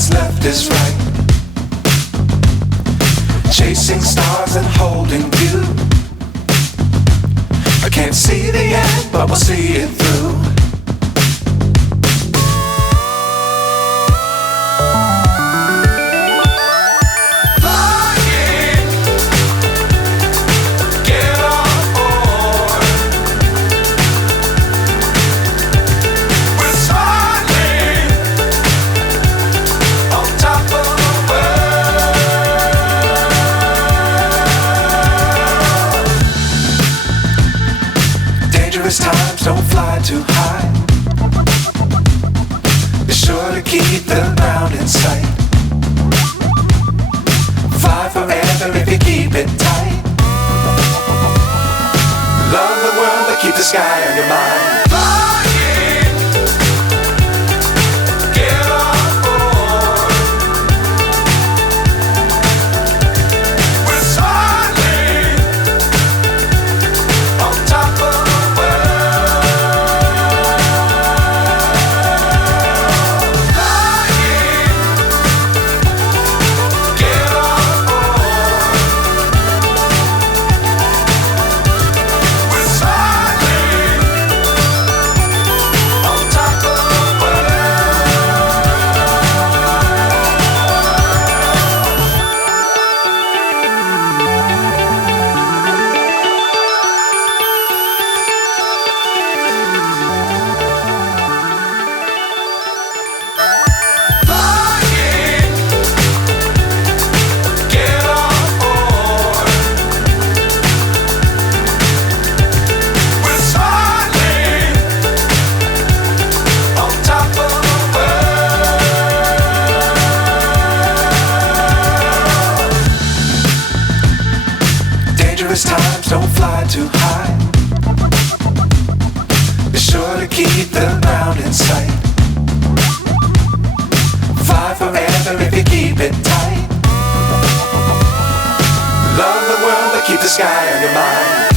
what's left is right. Chasing stars and holding you. I can't see the end, but we'll see it through. Times don't fly too high. Be sure to keep the ground in sight. Fly forever if you keep it tight. Love the world but keep the sky on your mind. Times don't fly too high. Be sure to keep the ground in sight. Fly forever if you keep it tight. Love the world but keep the sky on your mind.